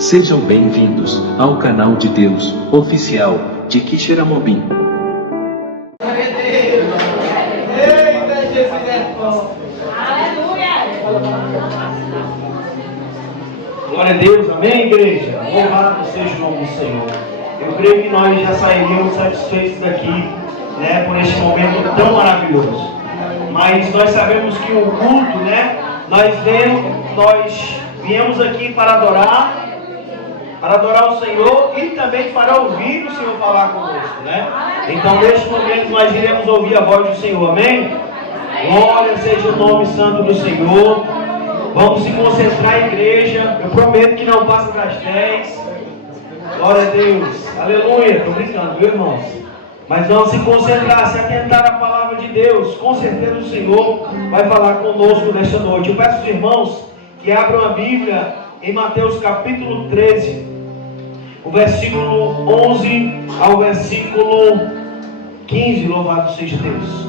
Sejam bem-vindos ao canal de Deus oficial de Quixeramobim. Eita, Jesus é bom. Glória a Deus, amém, igreja? Louvado seja o nome do Senhor. Eu creio que nós já sairemos satisfeitos daqui, por este momento tão maravilhoso. Mas nós sabemos que o culto, nós viemos aqui para adorar o Senhor e também para ouvir o Senhor falar conosco, Então, neste momento, nós iremos ouvir a voz do Senhor, amém? Glória seja o nome santo do Senhor. Vamos se concentrar, igreja. Eu prometo que não passa das 10. Glória a Deus. Aleluia. Estou brincando, viu, irmãos? Mas vamos se concentrar, se atentar à palavra de Deus. Com certeza o Senhor vai falar conosco nesta noite. Eu peço aos irmãos que abram a Bíblia em Mateus capítulo 13, o versículo 11 ao versículo 15. Louvado seja Deus.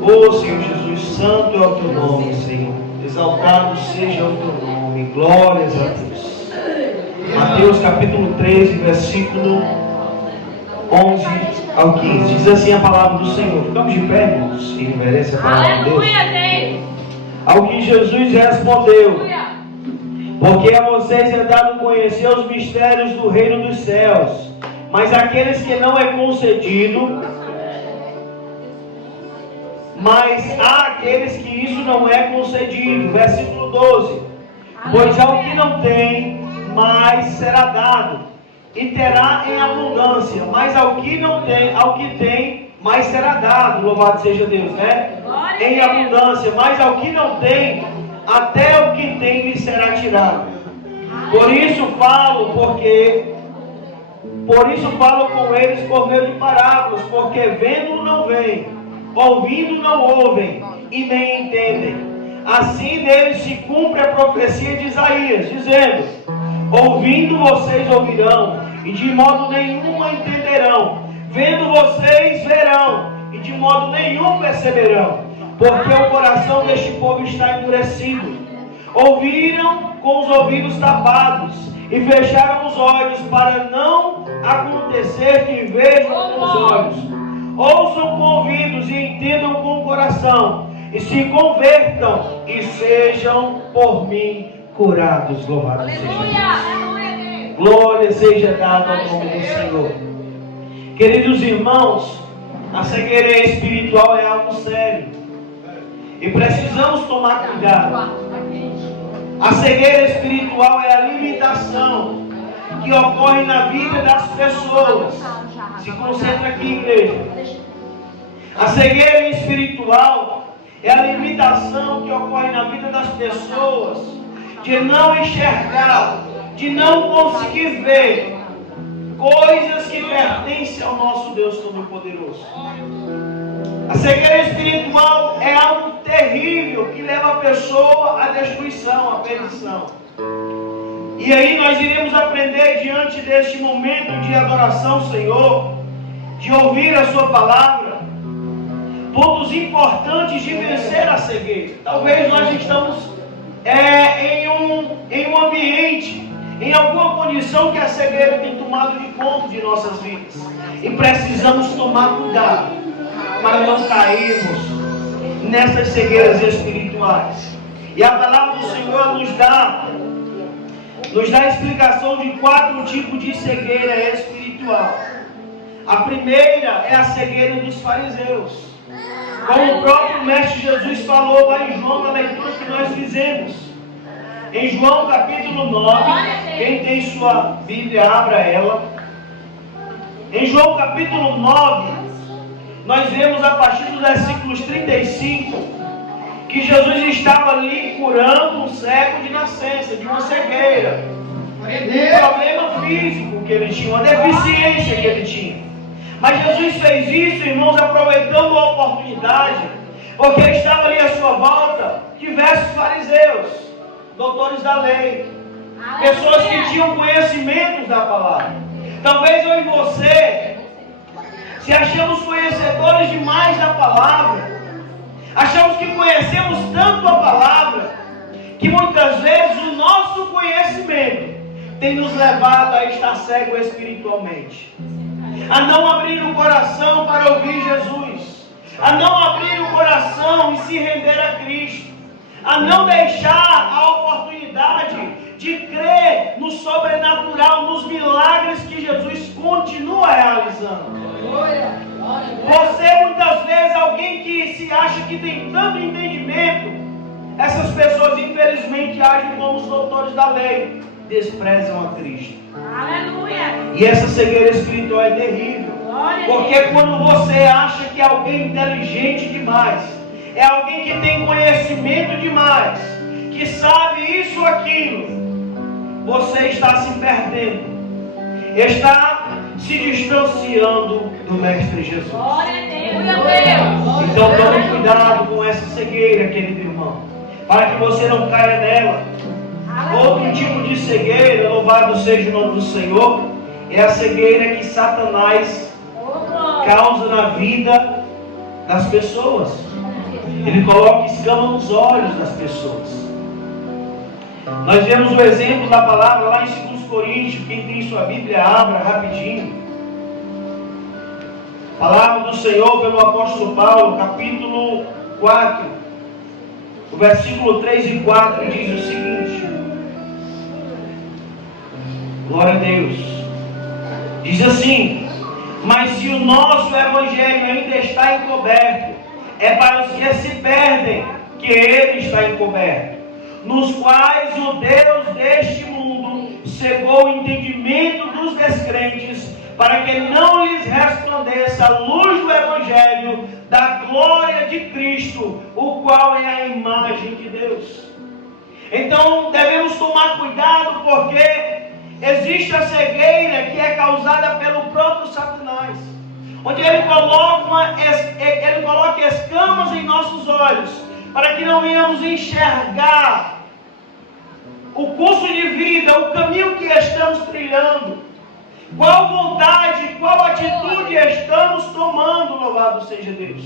Ô Senhor Jesus, santo é o teu nome, Senhor. Exaltado seja o teu nome. Glórias a Deus. Mateus capítulo 13, versículo 11 ao 15. Diz assim a palavra do Senhor. Ficamos de pé, irmãos, em reverência à palavra de Deus. Ao que Jesus respondeu: porque a vocês é dado conhecer os mistérios do reino dos céus, mas aqueles que não é concedido, mas há aqueles que isso não é concedido. Versículo 12: pois ao que não tem, mais será dado, e terá em abundância, mas ao que não tem, ao que tem, mais será dado. Louvado seja Deus, em abundância, mas ao que não tem, até o que tem lhe será tirado. Por isso falo com eles por meio de parábolas, porque vendo não veem, ouvindo não ouvem, e nem entendem. Assim neles se cumpre a profecia de Isaías, dizendo: ouvindo vocês ouvirão, e de modo nenhum entenderão. Vendo vocês verão, e de modo nenhum perceberão. Porque o coração deste povo está endurecido. Ouviram com os ouvidos tapados, e fecharam os olhos, para não acontecer que vejam com os olhos, ouçam com ouvidos e entendam com o coração, e se convertam e sejam por mim curados. Louvado seja Deus. Glória seja dada ao nome do Senhor. Queridos irmãos, a cegueira espiritual é algo sério e precisamos tomar cuidado. A cegueira espiritual é a limitação que ocorre na vida das pessoas. Se concentra aqui, igreja. A cegueira espiritual é a limitação que ocorre na vida das pessoas de não enxergar, de não conseguir ver coisas que pertencem ao nosso Deus Todo-Poderoso. A cegueira espiritual é algo terrível que leva a pessoa à destruição, à perdição. E aí nós iremos aprender, diante deste momento de adoração ao Senhor, de ouvir a sua palavra, pontos importantes de vencer a cegueira. Talvez nós estamos em um ambiente, em alguma condição que a cegueira tem tomado de conta de nossas vidas. E precisamos tomar cuidado para não cairmos nessas cegueiras espirituais. E a palavra do Senhor nos dá a explicação de 4 tipos de cegueira espiritual. A primeira é a cegueira dos fariseus. Como o próprio Mestre Jesus falou lá em João, na leitura que nós fizemos. Em João capítulo 9, quem tem sua Bíblia, abra ela. Em João capítulo 9, nós vemos a partir dos versículos 35, que Jesus estava ali curando um cego de nascença, de uma cegueira. Um problema físico que ele tinha, uma deficiência que ele tinha. Mas Jesus fez isso, irmãos, aproveitando a oportunidade, porque estava ali à sua volta diversos fariseus, doutores da lei, pessoas que tinham conhecimentos da palavra. Talvez eu e você, se achamos conhecedores demais da palavra, achamos que conhecemos tanto a palavra, que muitas vezes o nosso conhecimento tem nos levado a estar cego espiritualmente, a não abrir o coração para ouvir Jesus, a não abrir o coração e se render a Cristo, a não deixar a oportunidade de crer no sobrenatural, nos milagres que Jesus continua realizando. Você muitas vezes, alguém que se acha que tem tanto entendimento, essas pessoas infelizmente agem como os doutores da lei, desprezam a Cristo. Aleluia. E essa cegueira espiritual é terrível, porque quando você acha que é alguém inteligente demais, é alguém que tem conhecimento demais, que sabe isso ou aquilo, você está se perdendo, está se distanciando do Mestre Jesus. Então tome cuidado com essa cegueira, querido irmão, para que você não caia nela. Outro tipo de cegueira, louvado seja o nome do Senhor, é a cegueira que Satanás causa na vida das pessoas. Ele coloca escama nos olhos das pessoas. Nós vemos o exemplo da palavra lá em 2 Coríntios. Quem tem sua Bíblia, abra rapidinho. Palavra do Senhor pelo apóstolo Paulo, capítulo 4, o versículo 3 e 4 diz o seguinte. Glória a Deus. Diz assim: mas se o nosso evangelho ainda está encoberto, é para os que se perdem que ele está encoberto, nos quais o Deus deste mundo cegou o entendimento dos descrentes, para que não lhes resplandeça a luz do evangelho da glória de Cristo, o qual é a imagem de Deus. Então devemos tomar cuidado, porque existe a cegueira que é causada pelo próprio Satanás, onde ele coloca escamas em nossos olhos, para que não venhamos enxergar o curso de vida, o caminho que estamos trilhando, qual vontade, qual atitude estamos tomando, louvado seja Deus.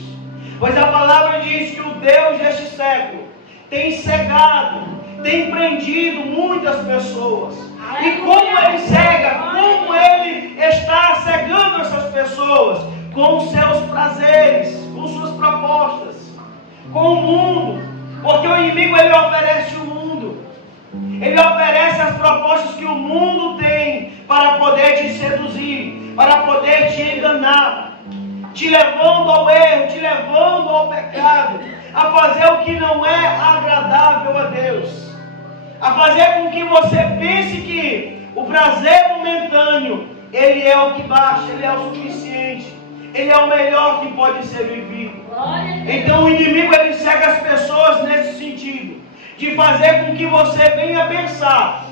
Pois a palavra diz que o Deus deste século tem cegado, tem prendido muitas pessoas. E como ele cega, como ele está cegando essas pessoas? Com os seus prazeres, com suas propostas, com o mundo. Porque o inimigo, ele oferece o mundo, ele oferece as propostas que o mundo tem para poder te seduzir, para poder te enganar, te levando ao erro, te levando ao pecado, a fazer o que não é agradável a Deus, a fazer com que você pense que o prazer momentâneo, ele é o que basta, ele é o suficiente, ele é o melhor que pode ser vivido. Então o inimigo, ele cega as pessoas nesse sentido, de fazer com que você venha pensar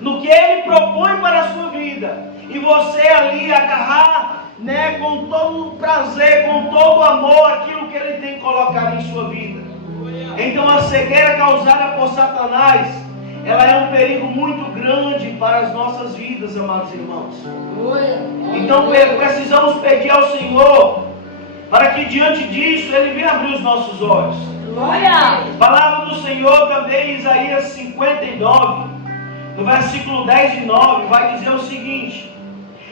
no que ele propõe para a sua vida, e você ali agarrar, com todo o prazer, com todo o amor, aquilo que ele tem colocado em sua vida. Então a cegueira causada por Satanás, ela é um perigo muito grande para as nossas vidas, amados irmãos. Então precisamos pedir ao Senhor, para que diante disso ele venha abrir os nossos olhos. A palavra do Senhor também, em Isaías 59, no versículo 10 e 9, vai dizer o seguinte: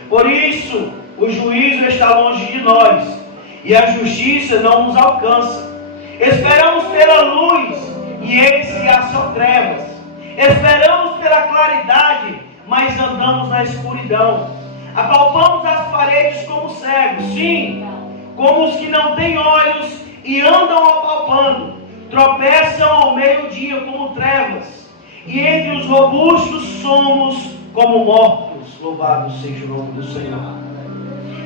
por isso o juízo está longe de nós, e a justiça não nos alcança. Esperamos pela luz, e eis que há só trevas. Esperamos pela claridade, mas andamos na escuridão. Apalpamos as paredes como cegos, sim, como os que não têm olhos e andam apalpando. Tropeçam ao meio-dia como trevas, e entre os robustos somos como mortos. Louvado seja o nome do Senhor.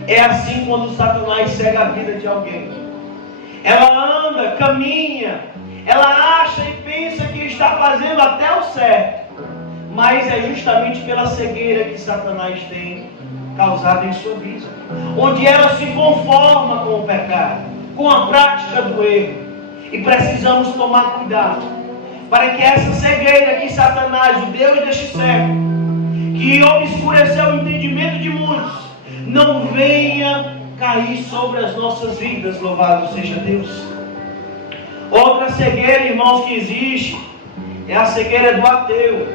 É assim quando Satanás cega a vida de alguém. Ela anda, caminha, ela acha e pensa que está fazendo até o certo, mas é justamente pela cegueira que Satanás tem causado em sua vida, onde ela se conforma com o pecado, com a prática do erro. E precisamos tomar cuidado, para que essa cegueira que Satanás, o Deus deste século, que obscureceu o entendimento de muitos, não venha cair sobre as nossas vidas. Louvado seja Deus. Outra cegueira, irmãos, que existe, é a cegueira do ateu.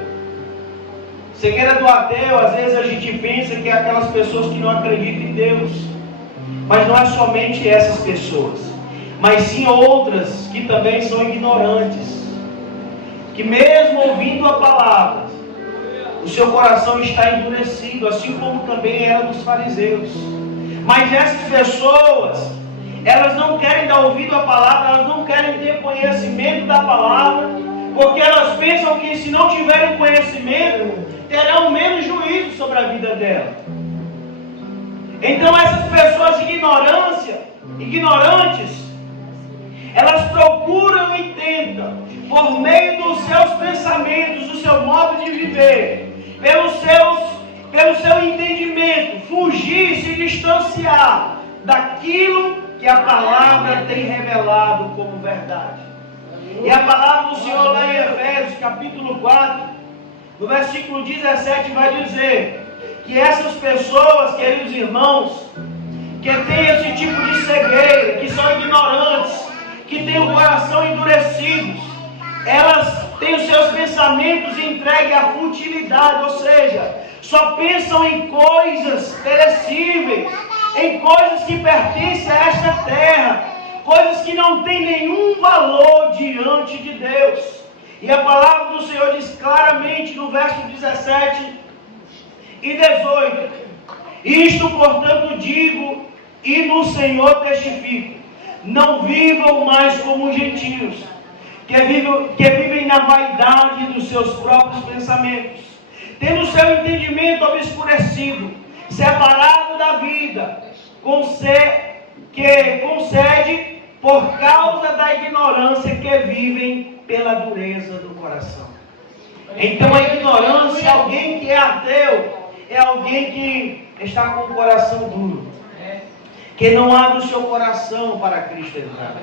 Cegueira do ateu, às vezes a gente pensa que é aquelas pessoas que não acreditam em Deus. Mas não é somente essas pessoas, mas sim outras que também são ignorantes, que mesmo ouvindo a palavra, o seu coração está endurecido, assim como também era dos fariseus. Mas essas pessoas, elas não querem dar ouvido à palavra, elas não querem ter conhecimento da palavra, porque elas pensam que se não tiverem conhecimento, terão menos juízo sobre a vida dela. Então essas pessoas ignorantes, elas procuram e tentam, por meio dos seus pensamentos, do seu modo de viver, pelo seu entendimento, fugir, se distanciar daquilo que a palavra tem revelado como verdade. E a palavra do Senhor lá em Efésios capítulo 4, no versículo 17, vai dizer que essas pessoas, queridos irmãos, que têm esse tipo de cegueira, que são ignorantes, que têm o coração endurecido, elas têm os seus pensamentos entregues à futilidade, ou seja, só pensam em coisas perecíveis, em coisas que pertencem a esta terra, coisas que não têm nenhum valor diante de Deus. E a palavra do Senhor diz claramente no verso 17 e 18: isto, portanto, digo e no Senhor testifico, não vivam mais como gentios, que vivem na vaidade dos seus próprios pensamentos, tendo seu entendimento obscurecido, separado da vida, que concede por causa da ignorância que vivem pela dureza do coração. Então a ignorância, alguém que é ateu, é alguém que está com o coração duro, que não abre o seu coração para Cristo entrar,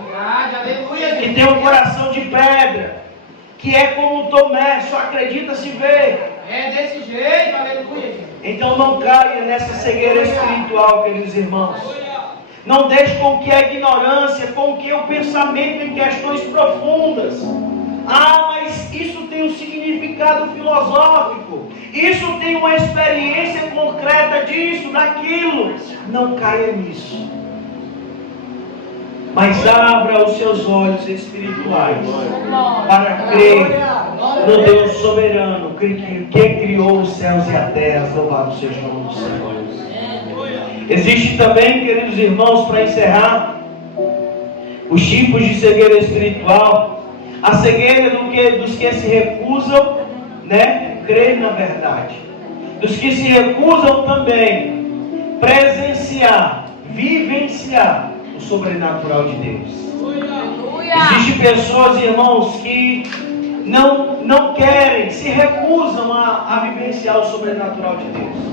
que tem um coração de pedra, que é como Tomé, só acredita se ver. É desse jeito, aleluia. Então não caia nessa cegueira espiritual, queridos irmãos. Não deixe com que a ignorância, com que o pensamento em questões profundas, mas isso tem um significado filosófico, isso tem uma experiência concreta disso, daquilo. Não caia nisso. Mas abra os seus olhos espirituais para crer no Deus soberano, que criou os céus e a terra. Louvado seja o nome do Senhor. Existe também, queridos irmãos, para encerrar, os tipos de cegueira espiritual. A cegueira dos que se recusam, crer na verdade. Dos que se recusam também presenciar, vivenciar o sobrenatural de Deus. Existem pessoas, irmãos, que não querem, se recusam a vivenciar o sobrenatural de Deus.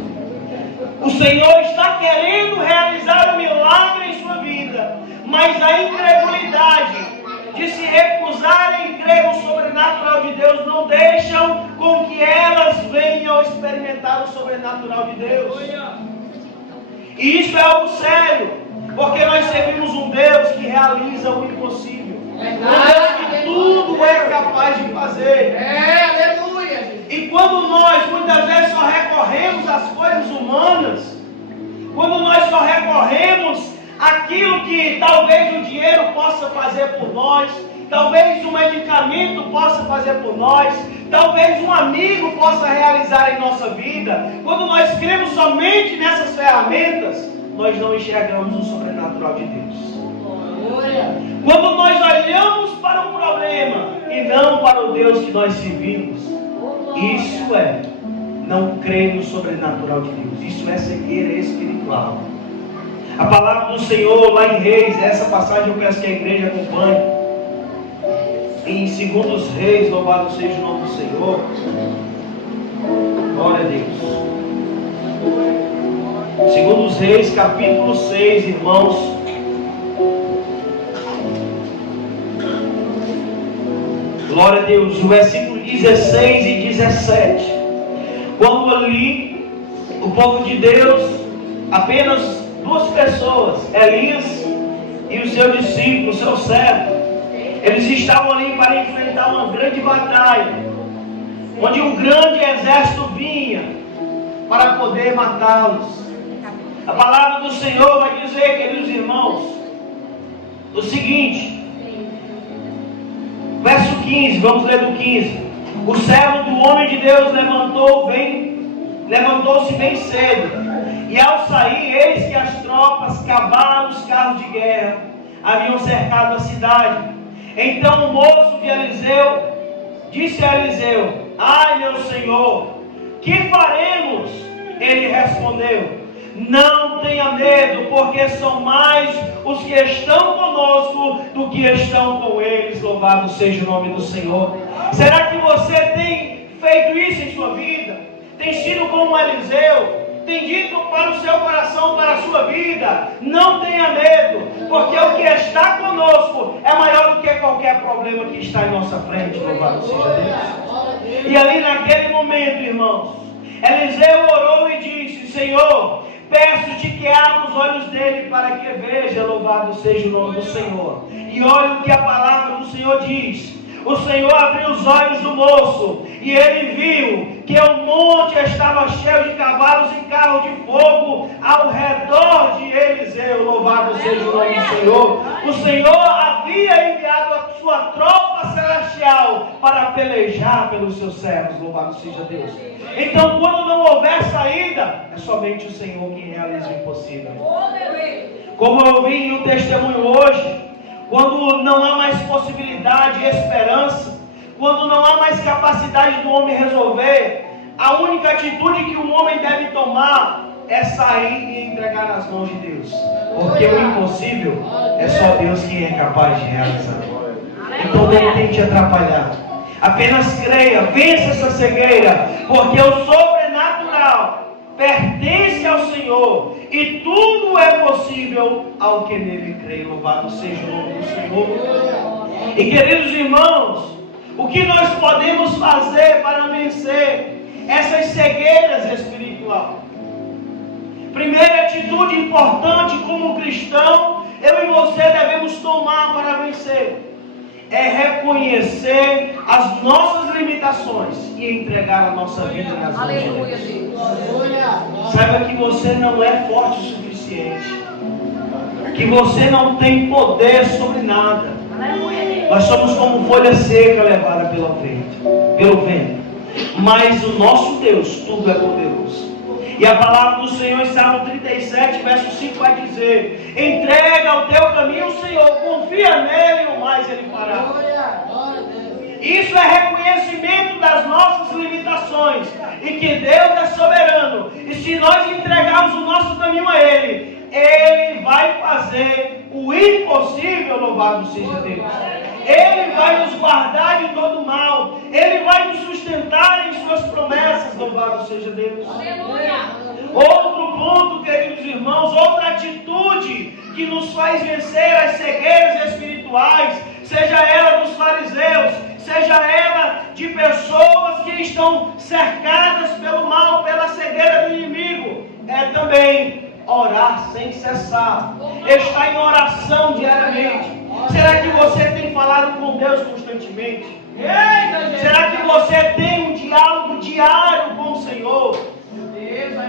O Senhor está querendo realizar um milagre em sua vida, mas a incredulidade de se recusarem a crer no sobrenatural de Deus não deixam com que elas venham experimentar o sobrenatural de Deus. E isso é algo sério, porque nós servimos um Deus que realiza o impossível, um Deus que tudo é capaz de fazer. Aleluia. E quando nós muitas vezes só recorremos às coisas humanas, quando nós só recorremos àquilo que talvez o dinheiro possa fazer por nós, talvez um medicamento possa fazer por nós, talvez um amigo possa realizar em nossa vida, quando nós cremos somente nessas ferramentas, nós não enxergamos o sobrenatural de Deus. Quando nós olhamos para um problema e não para o Deus que nós servimos, isso é não crer no sobrenatural de Deus. Isso é cegueira espiritual. A palavra do Senhor lá em Reis, essa passagem eu peço que a igreja acompanhe. Em 2 Reis, louvado seja o nome do Senhor. Glória a Deus. 2 Reis, capítulo 6, irmãos. Glória a Deus. O versículo 16 e 17. Quando ali o povo de Deus, apenas 2 pessoas, Elias e o seu discípulo, o seu servo, eles estavam ali para enfrentar uma grande batalha, onde um grande exército vinha para poder matá-los. A palavra do Senhor vai dizer, queridos irmãos, o seguinte, verso 15, vamos ler do 15. O servo do homem de Deus levantou-se bem cedo, e ao sair, eis que as tropas, cavalos, carros de guerra haviam cercado a cidade. Então o moço de Eliseu disse a Eliseu: ai, meu senhor, que faremos? Ele respondeu: não tenha medo, porque são mais os que estão conosco do que estão com eles. Louvado seja o nome do Senhor. Será que você tem feito isso em sua vida? Tem sido como Eliseu? Tem dito para o seu coração, para a sua vida: não tenha medo, porque o que está conosco é maior do que qualquer problema que está em nossa frente. Louvado seja Deus. E ali naquele momento, irmãos, Eliseu orou e disse: Senhor, peço-te que abra os olhos dele para que veja. Louvado seja o nome do Senhor. E olha o que a palavra do Senhor diz. O Senhor abriu os olhos do moço, e ele viu que o monte estava cheio de cavalos e carros de fogo ao redor de Eliseu. Louvado seja o nome do Senhor. O Senhor havia enviado a sua tropa celestial para pelejar pelos seus servos. Louvado seja Deus. Então, quando não houver saída, é somente o Senhor quem realiza o impossível. Como eu vi no testemunho hoje, quando não há mais possibilidade e esperança, quando não há mais capacidade do homem resolver, a única atitude que o homem deve tomar é sair e entregar nas mãos de Deus. Porque o impossível é só Deus quem é capaz de realizar. Então não tente atrapalhar. Apenas creia, vença essa cegueira, porque o sobrenatural pertence ao Senhor, e tudo é possível ao que nele crê. Louvado seja o nome do Senhor. E queridos irmãos, o que nós podemos fazer para vencer essas cegueiras espirituais? Primeira atitude importante como cristão, eu e você devemos tomar para vencer, é reconhecer as nossas limitações e entregar a nossa vida nas mãos de Deus. Saiba que você não é forte o suficiente, que você não tem poder sobre nada. Nós somos como folha seca levada pelo vento. Mas o nosso Deus, tudo é poderoso. E a palavra do Senhor em Salmo 37, verso 5 vai dizer: entrega o teu caminho ao Senhor, confia nele e o mais ele fará. Isso é reconhecimento das nossas limitações e que Deus é soberano. E se nós entregarmos o nosso caminho a Ele, Ele vai fazer o impossível. Louvado seja Deus. Ele vai nos guardar de todo mal. Ele vai nos sustentar em suas promessas. Louvado seja Deus. Outro ponto, queridos irmãos, outra atitude que nos faz vencer as cegueiras espirituais, seja ela dos fariseus, seja ela de pessoas que estão cercadas pelo mal, pela cegueira do inimigo, é também orar sem cessar, estar em oração diariamente. Será que você tem falado com Deus constantemente? Será que você tem um diálogo diário com o Senhor?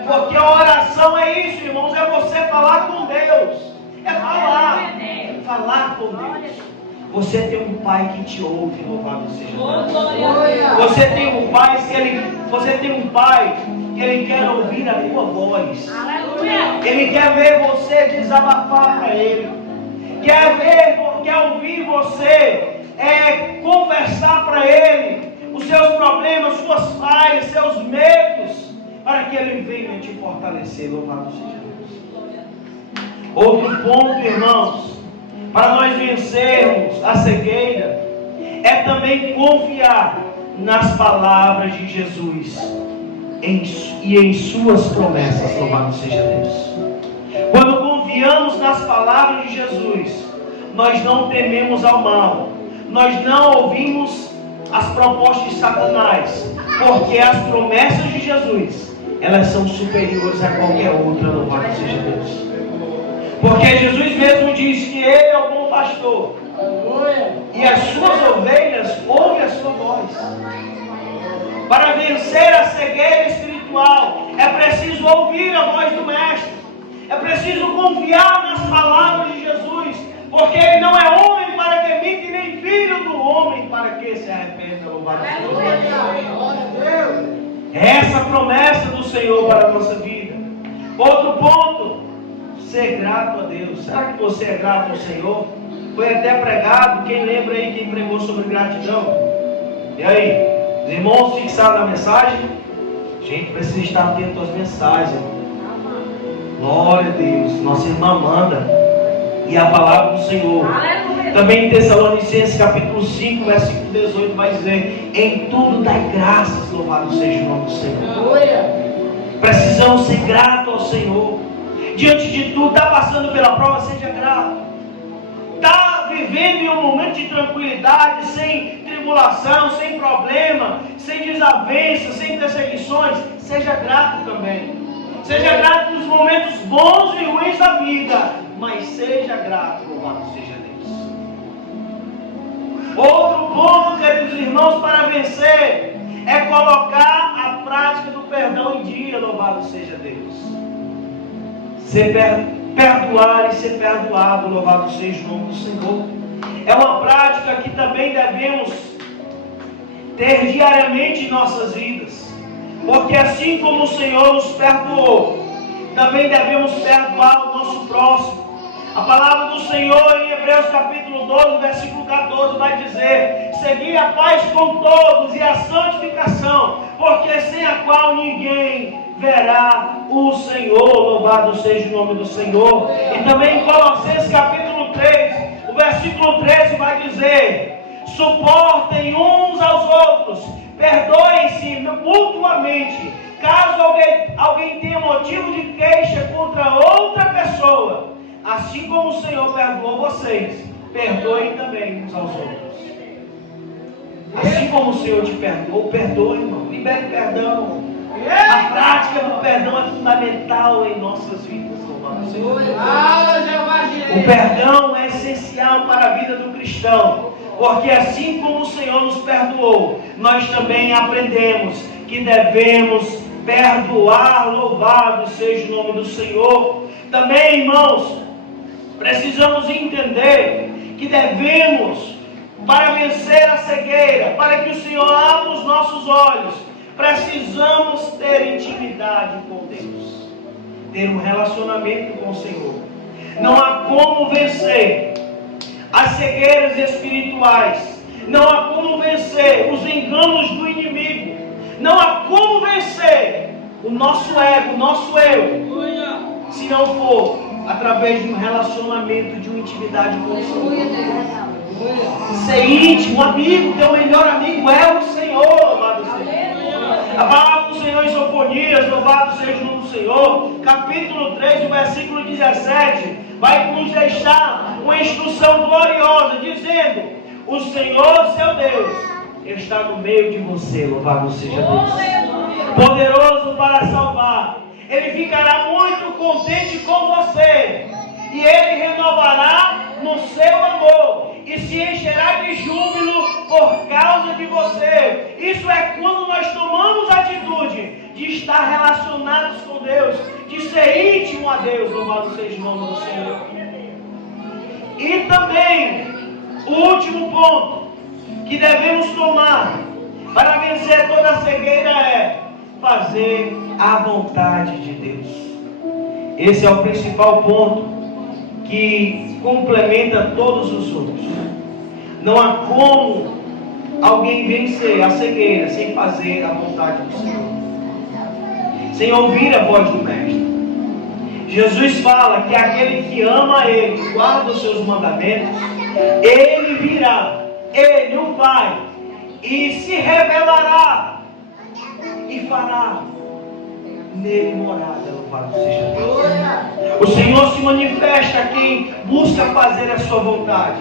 Porque a oração é isso, irmãos, é você falar com Deus, é falar com Deus. Você tem um pai que te ouve, louvado seja Deus. Você tem um pai que ele quer ouvir a tua voz. Ele quer ver você desabafar para ele. Quer ouvir você conversar para ele os seus problemas, suas falhas, seus medos, para que ele venha te fortalecer. Louvado seja Deus. Outro ponto, irmãos, para nós vencermos a cegueira, é também confiar nas palavras de Jesus e em suas promessas. Louvado seja Deus. Quando confiamos nas palavras de Jesus, nós não tememos ao mal, nós não ouvimos as propostas de Satanás, porque as promessas de Jesus, elas são superiores a qualquer outra. Louvado seja Deus. Porque Jesus mesmo disse que Ele é o bom pastor, e as suas ovelhas ouvem a sua voz. Para vencer a cegueira espiritual, é preciso preciso ouvir a voz do Mestre. É preciso confiar nas palavras de Jesus, porque Ele não é homem para que minta, nem filho do homem para que se arrependa. Louvado seja Deus. É essa a promessa do Senhor para a nossa vida. Outro ponto, ser grato a Deus. Será que você é grato ao Senhor? Foi até pregado, quem lembra aí quem pregou sobre gratidão? E aí, os irmãos fixaram na mensagem? A gente precisa estar atento às mensagens. Glória a Deus, nossa irmã manda. E a palavra do Senhor. Também em Tessalonicenses capítulo 5, versículo 18 vai dizer: em tudo dai graças, louvado seja o nome do Senhor. Precisamos ser gratos ao Senhor. Diante de tudo, está passando pela prova, seja grato. Está vivendo em um momento de tranquilidade, sem tribulação, sem problema, sem desavenças, sem perseguições, seja grato também. Seja grato nos momentos bons e ruins da vida, mas seja grato, louvado seja Deus. Outro ponto, queridos irmãos, para vencer é colocar a prática do perdão em dia, louvado seja Deus. Perdoar e ser perdoado, louvado seja o nome do Senhor. É uma prática que também devemos ter diariamente em nossas vidas. Porque assim como o Senhor nos perdoou, também devemos perdoar o nosso próximo. A palavra do Senhor em Hebreus capítulo 12, versículo 14 vai dizer: segui a paz com todos e a santificação, porque sem a qual ninguém verá o Senhor. Louvado seja o nome do Senhor. E também em Colossenses capítulo 3, o versículo 13 vai dizer: suportem uns aos outros, perdoem-se mutuamente, caso alguém tenha motivo de queixa contra outra pessoa. Assim como o Senhor perdoou vocês, perdoem também uns aos outros. Assim como o Senhor te perdoou, perdoe, irmão. Libere perdão. A prática do perdão é fundamental em nossas vidas. O perdão é essencial para a vida do cristão. Porque assim como o Senhor nos perdoou, nós também aprendemos que devemos perdoar. Louvado seja o nome do Senhor. Também, irmãos, precisamos entender que devemos, para vencer a cegueira, para que o Senhor abra os nossos olhos, precisamos ter intimidade com Deus, ter um relacionamento com o Senhor. Não há como vencer as cegueiras espirituais, não há como vencer os enganos do inimigo, não há como vencer o nosso ego, o nosso eu, se não for através de um relacionamento, de uma intimidade com o Senhor. Ser íntimo, amigo, teu melhor amigo é o Senhor, louvado seja. A palavra do Senhor em Sofonias, louvado seja o nome do Senhor, capítulo 3, o versículo 17, vai nos deixar uma instrução gloriosa, dizendo: o Senhor, seu Deus, está no meio de você, louvado seja Deus, poderoso para salvar. Ele ficará muito contente com você, e Ele renovará no seu amor, e se encherá de júbilo por causa de você. Isso é quando nós tomamos a atitude de estar relacionados com Deus, de ser íntimo a Deus, louvado seja o nome do Senhor. E também, o último ponto que devemos tomar para vencer toda a cegueira é fazer a vontade de Deus. Esse é o principal ponto que complementa todos os outros. Não há como alguém vencer a cegueira sem fazer a vontade do Senhor, sem ouvir a voz do Mestre. Jesus fala que aquele que ama Ele, guarda os seus mandamentos, Ele virá, Ele, o Pai, e se revelará e fará nele morada, louvado seja Deus. O Senhor se manifesta a quem busca fazer a sua vontade.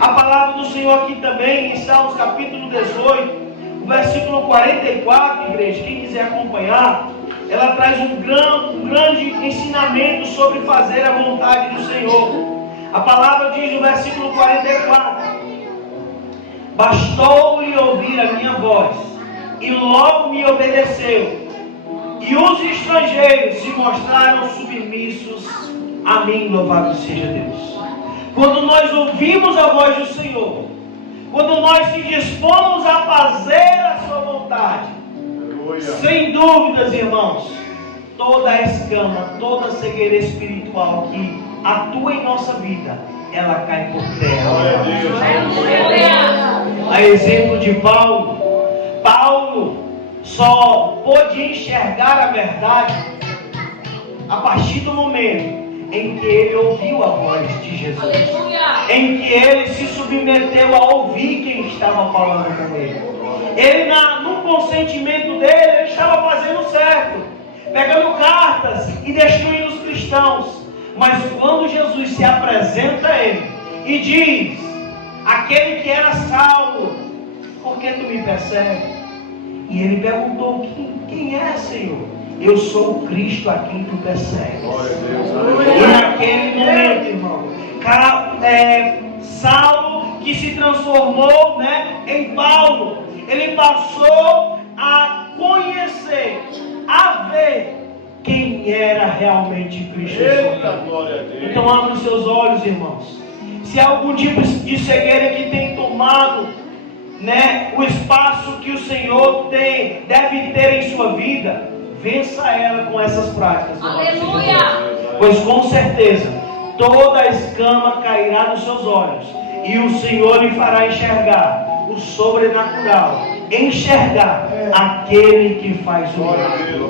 A palavra do Senhor aqui também, em Salmos capítulo 18, o versículo 44, igreja, quem quiser acompanhar, ela traz um grande ensinamento sobre fazer a vontade do Senhor. A palavra diz no versículo 44: bastou-lhe ouvir a minha voz, e logo me obedeceu, E os estrangeiros se mostraram submissos a mim, louvado seja Deus. Quando nós ouvimos a voz do Senhor, quando nós se dispomos a fazer a sua vontade, sem dúvidas, irmãos, toda a escama, toda a cegueira espiritual que atua em nossa vida, ela cai por terra. A exemplo de Paulo, Paulo só pôde enxergar a verdade a partir do momento em que ele ouviu a voz de Jesus, em que ele se submeteu a ouvir quem estava falando com ele. Ele, no consentimento dele, ele estava fazendo certo, pegando cartas e destruindo os cristãos. Mas quando Jesus se apresenta a ele e diz: aquele que era Saulo, por que tu me persegues? E ele perguntou: quem é, Senhor? Eu sou o Cristo a quem tu persegues. E naquele momento, irmão, Saulo, que se transformou, em Paulo, ele passou a conhecer, a ver quem era realmente Cristo. Então abra os seus olhos, irmãos. Se há algum tipo de cegueira que tem tomado o espaço que o Senhor deve ter em sua vida, vença ela com essas práticas. Aleluia! Pois com certeza toda a escama cairá nos seus olhos e o Senhor lhe fará enxergar o sobrenatural, enxergar aquele que faz o milagre.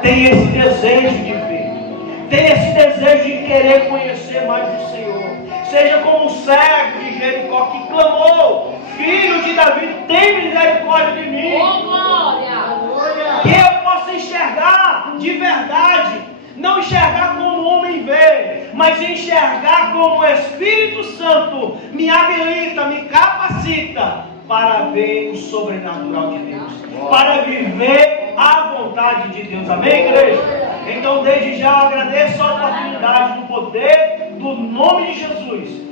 Tem esse desejo de ver, tem esse desejo de querer conhecer mais o Senhor. Seja como o cego de Jericó que clamou: Filho de Davi, tem misericórdia de mim. Que eu possa enxergar de verdade, não enxergar como o homem vê, mas enxergar como o Espírito Santo me habilita, me capacita para ver o sobrenatural de Deus, para viver a vontade de Deus. Amém, igreja? Então desde já eu agradeço a oportunidade, do poder do nome de Jesus,